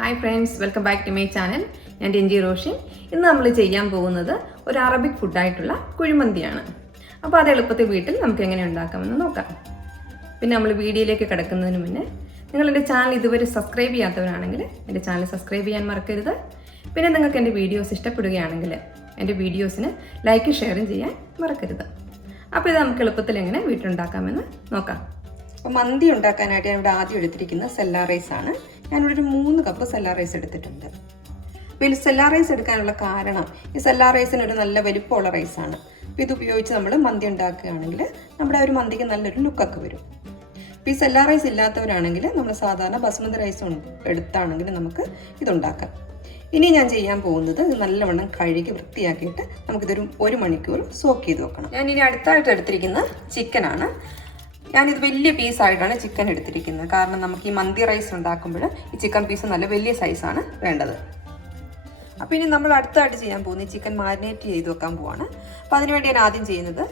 Hi friends, welcome back to my channel. ഞാൻ രഞ്ജി റോഷൻ. ഇന്ന് നമ്മൾ ചെയ്യാൻ പോകുന്നത് ഒരു അറബിക് ഫുഡായിട്ടുള്ള കുഴിമന്തിയാണ്. അപ്പോൾ അത് എളുപ്പത്തിൽ വീട്ടിൽ നമുക്ക് എങ്ങനെ ഉണ്ടാക്കാമെന്ന് നോക്കാം. പിന്നെ നമ്മൾ വീഡിയോയിലേക്ക് കിടക്കുന്നതിന് മുന്നേ നിങ്ങൾ എൻ്റെ ചാനൽ ഇതുവരെ സബ്സ്ക്രൈബ് ചെയ്യാത്തവരാണെങ്കിൽ എൻ്റെ ചാനൽ സബ്സ്ക്രൈബ് ചെയ്യാൻ മറക്കരുത്. പിന്നെ നിങ്ങൾക്ക് എൻ്റെ വീഡിയോസ് ഇഷ്ടപ്പെടുകയാണെങ്കിൽ എൻ്റെ വീഡിയോസിന് ലൈക്കും ഷെയറും ചെയ്യാൻ മറക്കരുത്. അപ്പോൾ ഇത് നമുക്ക് എളുപ്പത്തിൽ എങ്ങനെ വീട്ടിലുണ്ടാക്കാമെന്ന് നോക്കാം. അപ്പോൾ മന്തി ഉണ്ടാക്കാനായിട്ട് ഞാൻ ഇവിടെ ആദ്യം എടുത്തിരിക്കുന്നത് സെല്ലാ റൈസ് ആണ്. ഞാനിവിടെ ഒരു 3 കപ്പ് സെല്ലാ റൈസ് എടുത്തിട്ടുണ്ട്. അപ്പോൾ ഈ സെല്ലാ റൈസ് എടുക്കാനുള്ള കാരണം ഈ സെല്ലാ റൈസിന് ഒരു നല്ല വലിപ്പമുള്ള റൈസാണ്. അപ്പോൾ ഇത് ഉപയോഗിച്ച് നമ്മൾ മന്തി ഉണ്ടാക്കുകയാണെങ്കിൽ നമ്മുടെ ഒരു മന്തിക്ക് നല്ലൊരു ലുക്കൊക്കെ വരും. അപ്പോൾ ഈ സെല്ലാ റൈസ് ഇല്ലാത്തവരാണെങ്കിൽ നമ്മൾ സാധാരണ ബസ്മതി റൈസ് എടുത്താണെങ്കിൽ നമുക്ക് ഇതുണ്ടാക്കാം. ഇനി ഞാൻ ചെയ്യാൻ പോകുന്നത് ഇത് നല്ലവണ്ണം കഴുകി വൃത്തിയാക്കിയിട്ട് നമുക്കിതൊരു 1 മണിക്കൂർ സോക്ക് ചെയ്ത് വെക്കണം. ഞാൻ ഇനി അടുത്തായിട്ട് എടുത്തിരിക്കുന്ന ചിക്കനാണ്. ഞാനിത് വലിയ പീസായിട്ടാണ് ചിക്കൻ എടുത്തിരിക്കുന്നത്. കാരണം നമുക്ക് ഈ മന്തി റൈസ് ഉണ്ടാക്കുമ്പോൾ ഈ ചിക്കൻ പീസ് നല്ല വലിയ സൈസാണ് വേണ്ടത്. അപ്പോൾ ഇനി നമ്മൾ അടുത്തായിട്ട് ചെയ്യാൻ പോകുന്നത് ഈ ചിക്കൻ മാരിനേറ്റ് ചെയ്ത് വെക്കാൻ പോവാണ്. അപ്പോൾ അതിനുവേണ്ടി ഞാൻ ആദ്യം ചെയ്യുന്നത്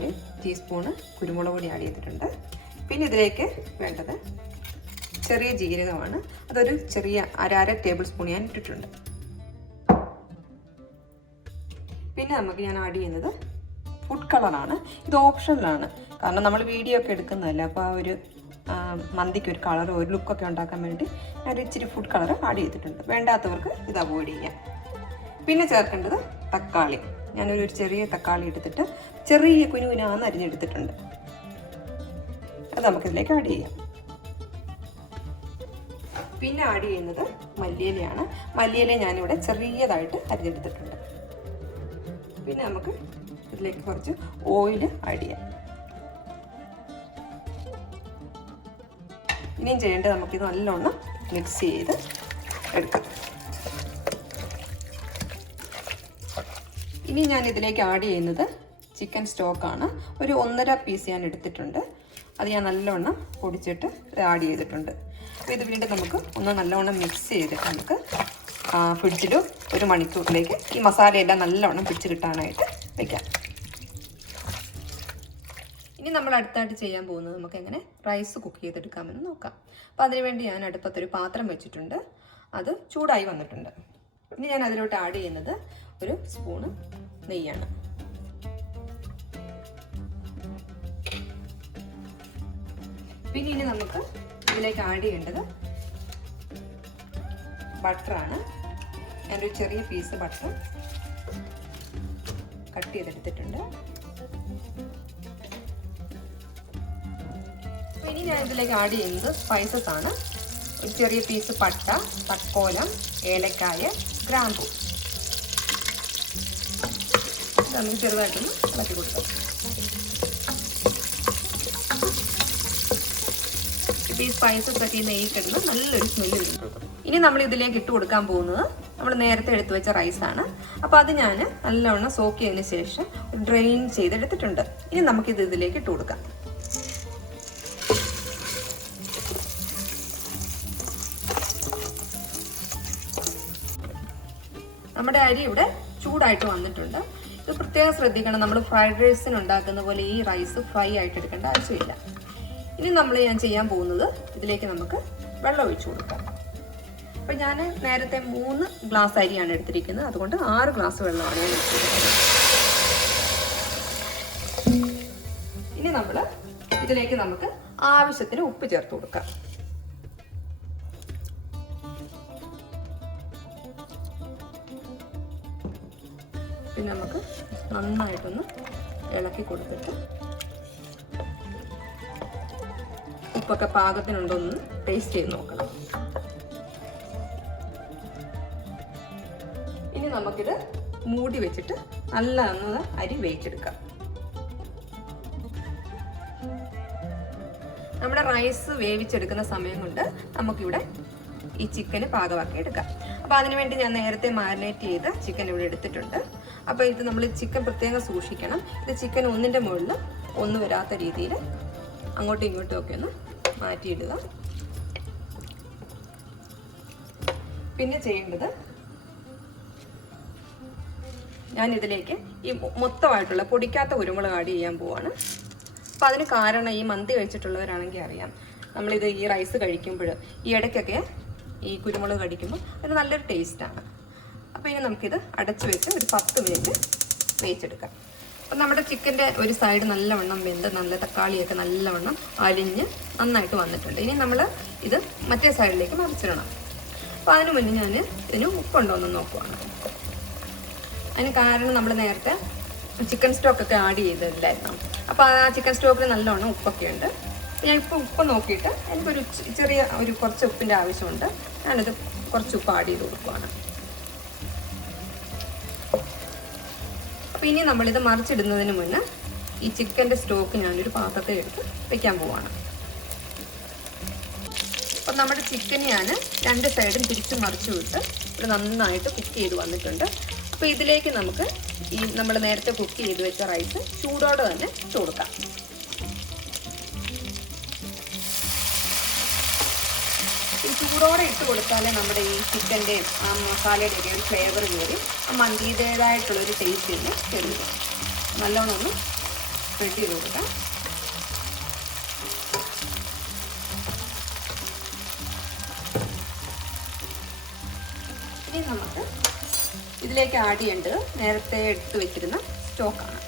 1 ടീസ്പൂണ് കുരുമുളക് പൊടി ആഡ് ചെയ്തിട്ടുണ്ട്. പിന്നെ ഇതിലേക്ക് വേണ്ടത് ചെറിയ ജീരകമാണ്. അതൊരു ചെറിയ അര ടേബിൾ സ്പൂൺ ഞാൻ ഇട്ടിട്ടുണ്ട്. പിന്നെ നമുക്ക് ഞാൻ ആഡ് ചെയ്യുന്നത് ഫുഡ് കളറാണ്. ഇത് ഓപ്ഷണലാണ്, കാരണം നമ്മൾ വീഡിയോ ഒക്കെ എടുക്കുന്നതല്ല. അപ്പോൾ ആ ഒരു മന്തിക്ക് ഒരു കളർ, ഒരു ലുക്കൊക്കെ ഉണ്ടാക്കാൻ വേണ്ടി ഞാൻ ഇച്ചിരി ഫുഡ് കളർ ആഡ് ചെയ്തിട്ടുണ്ട്. വേണ്ടാത്തവർക്ക് ഇത് അവോയ്ഡ് ചെയ്യാം. പിന്നെ ചേർക്കേണ്ടത് തക്കാളി. ഞാനൊരു ചെറിയ തക്കാളി എടുത്തിട്ട് ചെറിയ കുനുകുനാന്ന് അരിഞ്ഞെടുത്തിട്ടുണ്ട്. അത് നമുക്കിതിലേക്ക് ആഡ് ചെയ്യാം. പിന്നെ ആഡ് ചെയ്യുന്നത് മല്ലിയിലയാണ്. മല്ലിയില ഞാനിവിടെ ചെറിയതായിട്ട് അരിഞ്ഞെടുത്തിട്ടുണ്ട്. പിന്നെ നമുക്ക് ഇതിലേക്ക് കുറച്ച് ഓയിൽ ആഡ് ചെയ്യാം. ഇനിയും ചെയ്യേണ്ടത് നമുക്കിത് നല്ലോണം മിക്സ് ചെയ്ത് എടുക്കാം. ഇനി ഞാൻ ഇതിലേക്ക് ആഡ് ചെയ്യുന്നത് ചിക്കൻ സ്റ്റോക്കാണ്. ഒരു 1.5 പീസ് ഞാൻ എടുത്തിട്ടുണ്ട്. അത് ഞാൻ നല്ലോണം പൊടിച്ചിട്ട് ഇത് ആഡ് ചെയ്തിട്ടുണ്ട്. അപ്പോൾ ഇത് വീണ്ടും നമുക്ക് ഒന്ന് നല്ലോണം മിക്സ് ചെയ്തിട്ട് നമുക്ക് ഫ്രിഡ്ജിൽ 1 മണിക്കൂറിലേക്ക് ഈ മസാലയെല്ലാം നല്ലോണം പിടിച്ച് കിട്ടാനായിട്ട് വയ്ക്കാം. ഇനി നമ്മൾ അടുത്തായിട്ട് ചെയ്യാൻ പോകുന്നത് നമുക്ക് എങ്ങനെ റൈസ് കുക്ക് ചെയ്തെടുക്കാമെന്ന് നോക്കാം. അപ്പോൾ അതിനുവേണ്ടി ഞാൻ അടുപ്പത്തൊരു പാത്രം വെച്ചിട്ടുണ്ട്. അത് ചൂടായി വന്നിട്ടുണ്ട്. ഇനി ഞാൻ അതിലോട്ട് ആഡ് ചെയ്യുന്നത് 1 സ്പൂണ് നെയ്യാണ്. പിന്നെ ഇനി നമുക്ക് ഇതിലേക്ക് ആഡ് ചെയ്യേണ്ടത് ബട്ടറാണ്. ഞാനൊരു ചെറിയ പീസ് ബട്ടർ കട്ട് ചെയ്തെടുത്തിട്ടുണ്ട്. ഇനി ഞാൻ ഇതിലേക്ക് ആഡ് ചെയ്യുന്നത് സ്പൈസസ് ആണ്. ഒരു ചെറിയ പീസ് പട്ട, തക്കോലം, ഏലക്കായ, ഗ്രാമ്പൂ. നമുക്ക് ചെറുതായിട്ടൊന്ന് ഇളക്കി കൊടുക്കാം. ഇപ്പോൾ ഈ സ്പൈസസ് ഒക്കെ ഈ നെയ്യ് കിടന്ന് നല്ലൊരു സ്മെല്ല് വരും. ഇനി നമ്മൾ ഇതിലേക്ക് ഇട്ട് കൊടുക്കാൻ പോകുന്നത് നമ്മൾ നേരത്തെ എടുത്തു വെച്ച റൈസാണ്. അപ്പോൾ അത് ഞാൻ നല്ലവണ്ണം സോക്ക് ചെയ്തതിന് ശേഷം ഡ്രെയിൻ ചെയ്തെടുത്തിട്ടുണ്ട്. ഇനി നമുക്കിത് ഇതിലേക്ക് ഇട്ട് കൊടുക്കാം. നമ്മുടെ അരി ഇവിടെ ചൂടായിട്ട് വന്നിട്ടുണ്ട്. ഇത് പ്രത്യേകം ശ്രദ്ധിക്കണം, നമ്മൾ ഫ്രൈഡ് റൈസിന് ഉണ്ടാക്കുന്ന പോലെ ഈ റൈസ് ഫ്രൈ ആയിട്ട് എടുക്കേണ്ട ആവശ്യമില്ല. ഇനി ഞാൻ ചെയ്യാൻ പോകുന്നത് ഇതിലേക്ക് നമുക്ക് വെള്ളം ഒഴിച്ചു കൊടുക്കാം. അപ്പോൾ ഞാൻ നേരത്തെ 3 ഗ്ലാസ് അരിയാണ് എടുത്തിരിക്കുന്നത്. അതുകൊണ്ട് 6 ഗ്ലാസ് വെള്ളമാണ് ഞാൻ എടുത്തിരിക്കുന്നത്. ഇനി ഇതിലേക്ക് നമുക്ക് ആവശ്യത്തിന് ഉപ്പ് ചേർത്ത് കൊടുക്കാം. പിന്നെ നമുക്ക് നന്നായിട്ടൊന്ന് ഇളക്കി കൊടുത്തിട്ട് ഉപ്പൊക്കെ പാകത്തിനുണ്ടോ എന്ന് ടേസ്റ്റ് ചെയ്ത് നോക്കണം. ഇനി നമുക്കിത് മൂടി വെച്ചിട്ട് നല്ല അരി വേവിച്ചെടുക്കാം. നമ്മുടെ റൈസ് വേവിച്ചെടുക്കുന്ന സമയം കൊണ്ട് നമുക്കിവിടെ ഈ ചിക്കന് പാകമാക്കി എടുക്കാം. അപ്പോൾ അതിനുവേണ്ടി ഞാൻ നേരത്തെ മാരിനേറ്റ് ചെയ്ത് ചിക്കൻ ഇവിടെ എടുത്തിട്ടുണ്ട്. അപ്പോൾ ഇത് നമ്മൾ ചിക്കൻ പ്രത്യേകം സൂക്ഷിക്കണം. ഇത് ചിക്കൻ ഒന്നിൻ്റെ മുകളിൽ ഒന്ന് വരാത്ത രീതിയിൽ അങ്ങോട്ടും ഇങ്ങോട്ടും ഒക്കെ ഒന്ന് മാറ്റിയിടുക. പിന്നെ ചെയ്യേണ്ടത് ഞാൻ ഇതിലേക്ക് ഈ മൊത്തമായിട്ടുള്ള പൊടിക്കാത്ത കുരുമുളക് ആഡ് ചെയ്യാൻ പോവാണ്. അപ്പോൾ അതിന് കാരണം ഈ മന്തി കഴിച്ചിട്ടുള്ളവരാണെങ്കിൽ അറിയാം, നമ്മളിത് ഈ റൈസ് കഴിക്കുമ്പോൾ ഈ ഇടയ്ക്കൊക്കെ ഈ കുരുമുളക് കടിക്കുമ്പോൾ അതിന് നല്ലൊരു ടേസ്റ്റാണ്. അപ്പോൾ ഇനി നമുക്കിത് അടച്ചു വെച്ച് ഒരു 10 മിനിറ്റ് വേവിച്ചെടുക്കാം. അപ്പം നമ്മുടെ ചിക്കൻ്റെ ഒരു സൈഡ് നല്ലവണ്ണം വെന്ത് നല്ല തക്കാളിയൊക്കെ നല്ലവണ്ണം അലിഞ്ഞ് നന്നായിട്ട് വന്നിട്ടുണ്ട്. ഇനി നമ്മൾ ഇത് മറ്റേ സൈഡിലേക്ക് മറിച്ചിടണം. അപ്പോൾ അതിന് മുന്നേ ഞാൻ ഇതിന് ഉപ്പുണ്ടോ എന്ന് നോക്കുവാണ്. അതിന് കാരണം നമ്മൾ നേരത്തെ ചിക്കൻ സ്റ്റോക്കൊക്കെ ആഡ് ചെയ്തില്ലായിരുന്നു. അപ്പോൾ ആ ചിക്കൻ സ്റ്റോക്കിൽ നല്ലവണ്ണം ഉപ്പൊക്കെ ഉണ്ട്. ഞാൻ ഇപ്പോൾ ഉപ്പ് നോക്കിയിട്ട് എനിക്കൊരു ചെറിയ കുറച്ച് ഉപ്പിൻ്റെ ആവശ്യമുണ്ട്. ഞാനിത് കുറച്ച് ഉപ്പ് ആഡ് ചെയ്ത് കൊടുക്കുവാണ്. അപ്പോൾ ഇനി നമ്മളിത് മറിച്ചിടുന്നതിന് മുന്നേ ഈ ചിക്കൻ്റെ സ്റ്റോക്ക് ഞാനൊരു പാത്രത്തിൽ എടുത്ത് വയ്ക്കാൻ പോവാണ്. അപ്പം നമ്മുടെ ചിക്കൻ ഞാൻ 2 സൈഡും തിരിച്ച് മറിച്ച് വിട്ട് ഇത് നന്നായിട്ട് കുക്ക് ചെയ്ത് വന്നിട്ടുണ്ട്. അപ്പോൾ ഇതിലേക്ക് നമുക്ക് ഈ നമ്മൾ നേരത്തെ കുക്ക് ചെയ്ത് വെച്ച റൈസ് ചൂടോടെ തന്നെ ഇട്ട് കൊടുക്കാം. ഈ ചൂടോടെ ഇട്ട് കൊടുത്താലേ നമ്മുടെ ഈ ചിക്കൻ്റെയും ആ മസാലയുടെയൊക്കെ ഒരു ഫ്ലേവർ കയറി ആ മന്തിയുടേതായിട്ടുള്ളൊരു ടേസ്റ്റിന് ചെല്ലും. നല്ലോണം ഒന്ന് സ്പ്രെഡ് ചെയ്ത് കൊടുക്കാം. ഇനി നമുക്ക് ഇതിലേക്ക് ആഡ് ചെയ്യേണ്ടത് നേരത്തെ എടുത്ത് വെച്ചിരുന്ന സ്റ്റോക്കാണ്.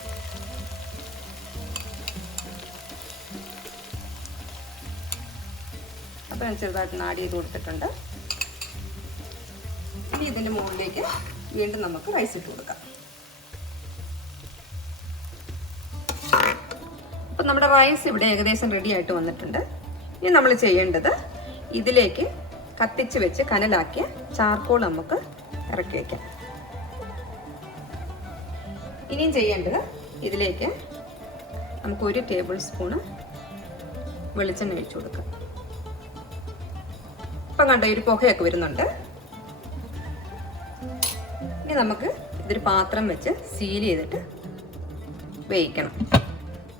അപ്പോൾ ഞാൻ ചെറുതായിട്ട് ആഡ് ചെയ്ത് കൊടുത്തിട്ടുണ്ട്. ഇനി ഇതിൻ്റെ മുകളിലേക്ക് വീണ്ടും നമുക്ക് റൈസ് ഇട്ട് കൊടുക്കാം. അപ്പം നമ്മുടെ റൈസ് ഇവിടെ ഏകദേശം റെഡി ആയിട്ട് വന്നിട്ടുണ്ട്. ഇനി നമ്മൾ ചെയ്യേണ്ടത് ഇതിലേക്ക് കത്തിച്ച് വെച്ച് കനലാക്കിയ ചാർക്കോൾ നമുക്ക് ഇറക്കി വയ്ക്കാം. ഇനിയും ചെയ്യേണ്ടത് ഇതിലേക്ക് നമുക്ക് 1 ടേബിൾ സ്പൂണ് വെളിച്ചെണ്ണ ഒഴിച്ചു കൊടുക്കാം. ഇപ്പം കണ്ട ഒരു പുകയൊക്കെ വരുന്നുണ്ട്. ഇനി നമുക്ക് ഇതൊരു പാത്രം വെച്ച് സീൽ ചെയ്തിട്ട് വേവിക്കണം.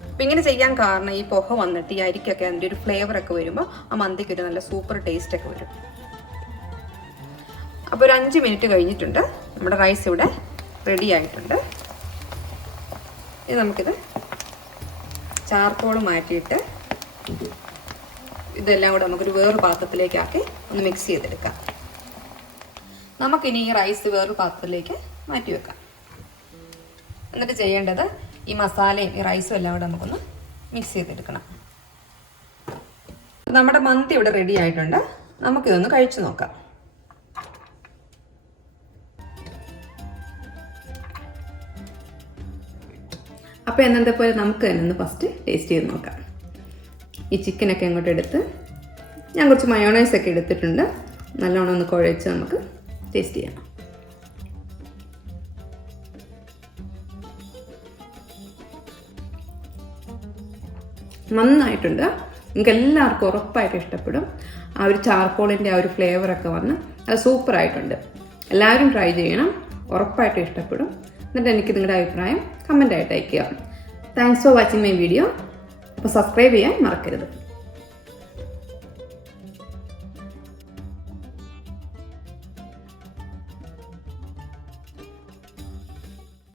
അപ്പം ഇങ്ങനെ ചെയ്യാൻ കാരണം ഈ പുക വന്നിട്ട് ഈ അരിക്കൊക്കെ അതിൻ്റെ ഒരു ഫ്ലേവറൊക്കെ വരുമ്പോൾ ആ മന്തിക്ക് ഒരു നല്ല സൂപ്പർ ടേസ്റ്റൊക്കെ വരും. അപ്പോൾ ഒരു 5 മിനിറ്റ് കഴിഞ്ഞിട്ടുണ്ട്. നമ്മുടെ റൈസ് ഇവിടെ റെഡി ആയിട്ടുണ്ട്. ഇനി നമുക്കിത് ചാർക്കോൾ മാറ്റിയിട്ട് ഇതെല്ലാം കൂടെ നമുക്കൊരു വേറൊരു പാത്രത്തിലേക്കാക്കി ഒന്ന് മിക്സ് ചെയ്തെടുക്കാം. നമുക്കിനി ഈ റൈസ് വേറൊരു പാത്രത്തിലേക്ക് മാറ്റി വെക്കാം. എന്നിട്ട് ചെയ്യേണ്ടത് ഈ മസാലയും ഈ റൈസും എല്ലാം കൂടെ നമുക്കൊന്ന് മിക്സ് ചെയ്തെടുക്കണം. നമ്മുടെ മന്തി ഇവിടെ റെഡി ആയിട്ടുണ്ട്. നമുക്കിതൊന്ന് കഴിച്ചു നോക്കാം. അപ്പോൾ എന്നത്തെ പോലെ നമുക്ക് തന്നെ ഒന്ന് ഫസ്റ്റ് ടേസ്റ്റ് ചെയ്ത് നോക്കാം. ഈ ചിക്കനൊക്കെ അങ്ങോട്ട് എടുത്ത് ഞാൻ കുറച്ച് മയോണൈസൊക്കെ എടുത്തിട്ടുണ്ട്. നല്ലോണം ഒന്ന് കുഴച്ച് നമുക്ക് ടേസ്റ്റ് ചെയ്യാം. നന്നായിട്ടുണ്ട്. നിങ്ങൾക്ക് എല്ലാവർക്കും ഉറപ്പായിട്ട് ഇഷ്ടപ്പെടും. ആ ഒരു ചാർക്കോളിൻ്റെ ആ ഒരു ഫ്ലേവറൊക്കെ വന്ന് അത് സൂപ്പറായിട്ടുണ്ട്. എല്ലാവരും ട്രൈ ചെയ്യണം, ഉറപ്പായിട്ടും ഇഷ്ടപ്പെടും. എന്നിട്ട് എനിക്ക് നിങ്ങളുടെ അഭിപ്രായം കമൻ്റായിട്ട് അയയ്ക്കുക. Thanks for watching my video. അപ്പോൾ സബ്സ്ക്രൈബ് ചെയ്യാൻ മറക്കരുത്.